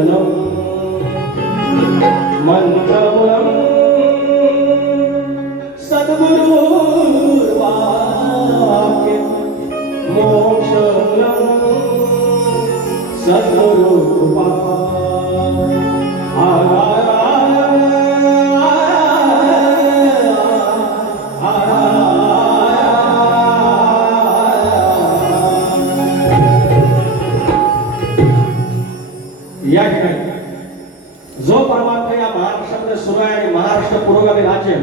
मंत्रमूलम मंत्रमूलम सद्गुरु वाक्य मोक्षमूलम सद्गुरु कृपा या ठिकाणी जो परमार्थ या महाराष्ट्रामध्ये सुरू आहे आणि महाराष्ट्र पुरोगामी राज्य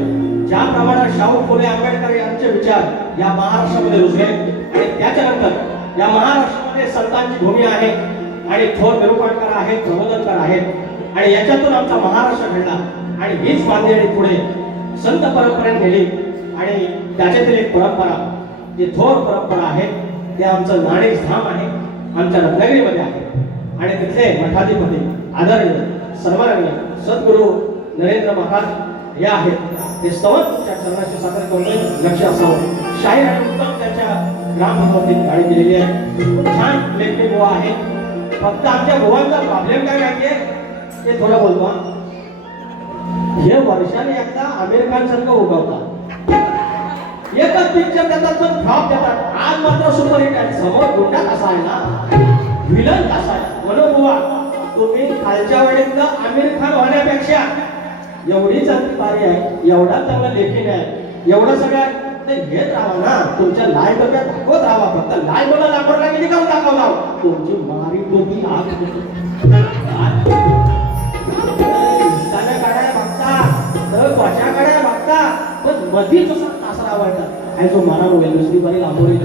ज्याप्रमाणे शाहू फुले आंबेडकर यांचे विचार या महाराष्ट्रामध्ये रुजले आणि त्याच्यानंतर या महाराष्ट्रामध्ये संतांची भूमी आहे आणि थोर निरूपणकार आहेत, प्रबोधनकार आहेत आणि याच्यातून आमचा महाराष्ट्र घडला आणि हीच मांदियाळी पुढे संत परंपरेने नेली आणि त्याच्यातील एक परंपरा जी थोर परंपरा आहे ते आमचं नाणेच धाम आहे, आमच्या रत्नागिरीमध्ये आहे आणि तिथले मठाधिपती आदरणीय सर्वरंगी सद्गुरु नरेंद्र महाराज या आहेत ते स्तवन तुमच्या चरणाशी सादर करतोय. लक्ष असावं शाहीर आणि उत्तम त्याच्या ग्रामभगवतीत गाडी केलेली आहे. छान लेखणी गोवा आहे. फक्त आमच्या गोवांचा प्रॉब्लेम काय माहितीये ते थोडं बोलतो. हे वर्षाने एकदा आमिर खान सारखं उगवतात, एकच पिक्चर देतात पण फ्लॉप देतात. आज मात्र सुपरहिट आहे. समोर गुंडा कसा आहे ना, विलन कसा आहे म्हणून बुवा तुम्ही खालच्या वेळेत आमिर खान होण्यापेक्षा एवढी चांगली पारी आहे, एवढा चांगला लेखीन आहे, एवढा सगळं ते घेत राहा ना. तुमच्या लाय डोक्यात दाखवत राहा. फक्त लाय डोला दाखवला की निकाल दाखवला तुमची मारी डोकी आग काढायला बघता तर कशा काढायला बघता पण मधीच तासा आवडतात आहे जो मारा होईल दुसरी बारी लांबोरी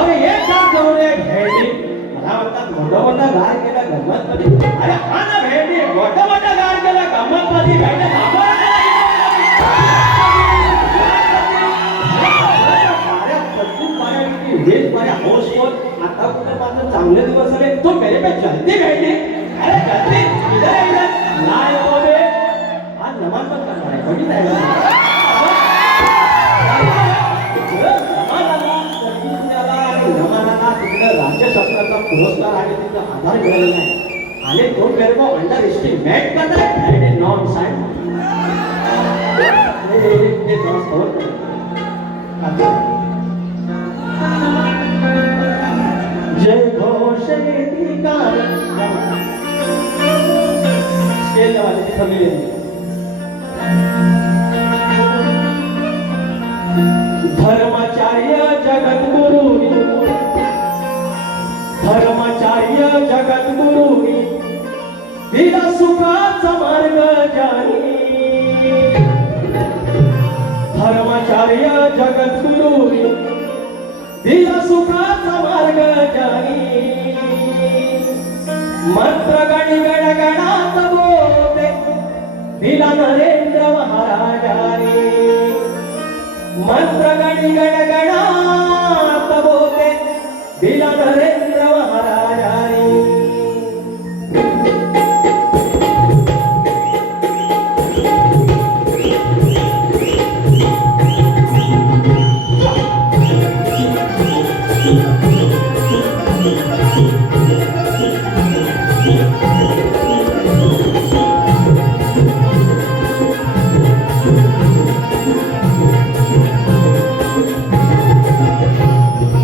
अरे एक काम करू रे भेटी मला म्हणतात मोठा मोठा गार केला गंमत मध्ये. अरे हा ना भेटी मोठा मोठा गार केला गंमत मध्ये आता कुठे माझं चांगले दिवस आले तो मेरे पे जल्दी भेटली. अरे जल्दी इधर नाही बोले आज नमाज पण करणार आहे बघित आहे राज्य शासनाचा पुरस्कार आहे तिथं आधार मिळालेला आहे आणि तो मेरे को अंडर एस्टिमेट कर रहा है एंड नॉन साइंस ये दोस्त और जय घोष निकार स्केल वाले की फैमिली धर्माचार्य जगद्गुरु धर्माचार्य जगद्गुरु दिला सुखाचा मार्ग जाणी. धर्माचार्य जगद्गुरु दिला सुखाचा मार्ग जाणी. मंत्र गणी गणगणात बोलते दिला नरेंद्र महाराजांनी. मंत्र गणी गणगणात बोलते दिला नरेंद्र महाराजांनी.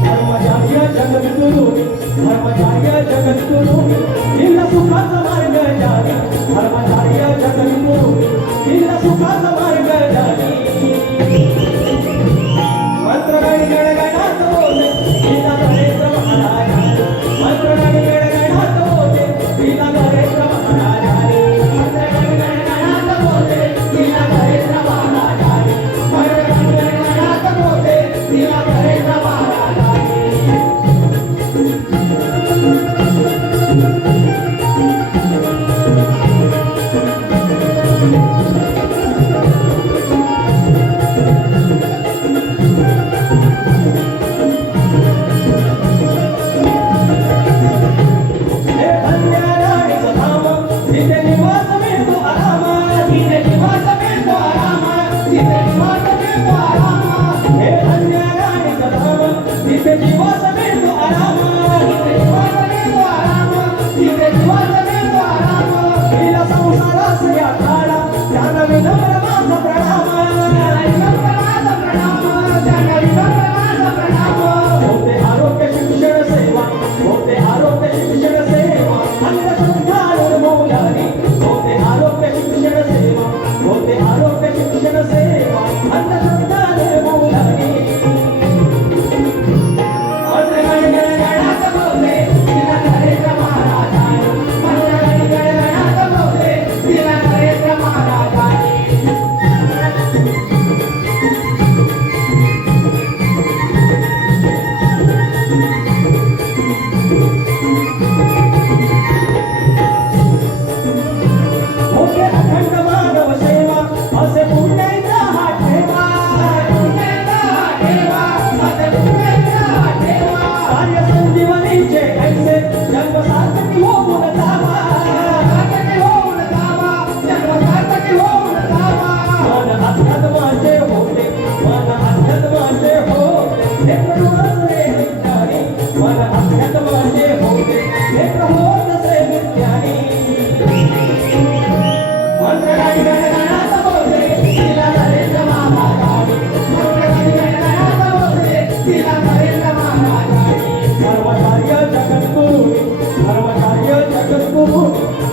धर्माचार्य जगद्गुरु कार्य संजीवनीचे ऐसे जन्म सार्थकी होऊन जावा मन अध्यात्माचे होते मन अध्यात्माचे होते हे प्रभुरसे विज्ञानी मन अध्यात्माचे होते हे प्रभुरसे विज्ञानी मंत्र गाई गणगणात बोलते तिला नरेंद्र महाराज गणगणात बोलते तिला नरेंद्र महाराज धर्मचार्य जगद्गुरु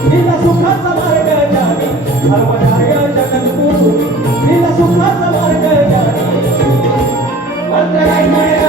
तिला सुखाचा मार्ग जाणी धर्मचार्य जगद्गुरु तिला सुखाचा मार्ग जाणी मंत्र गाई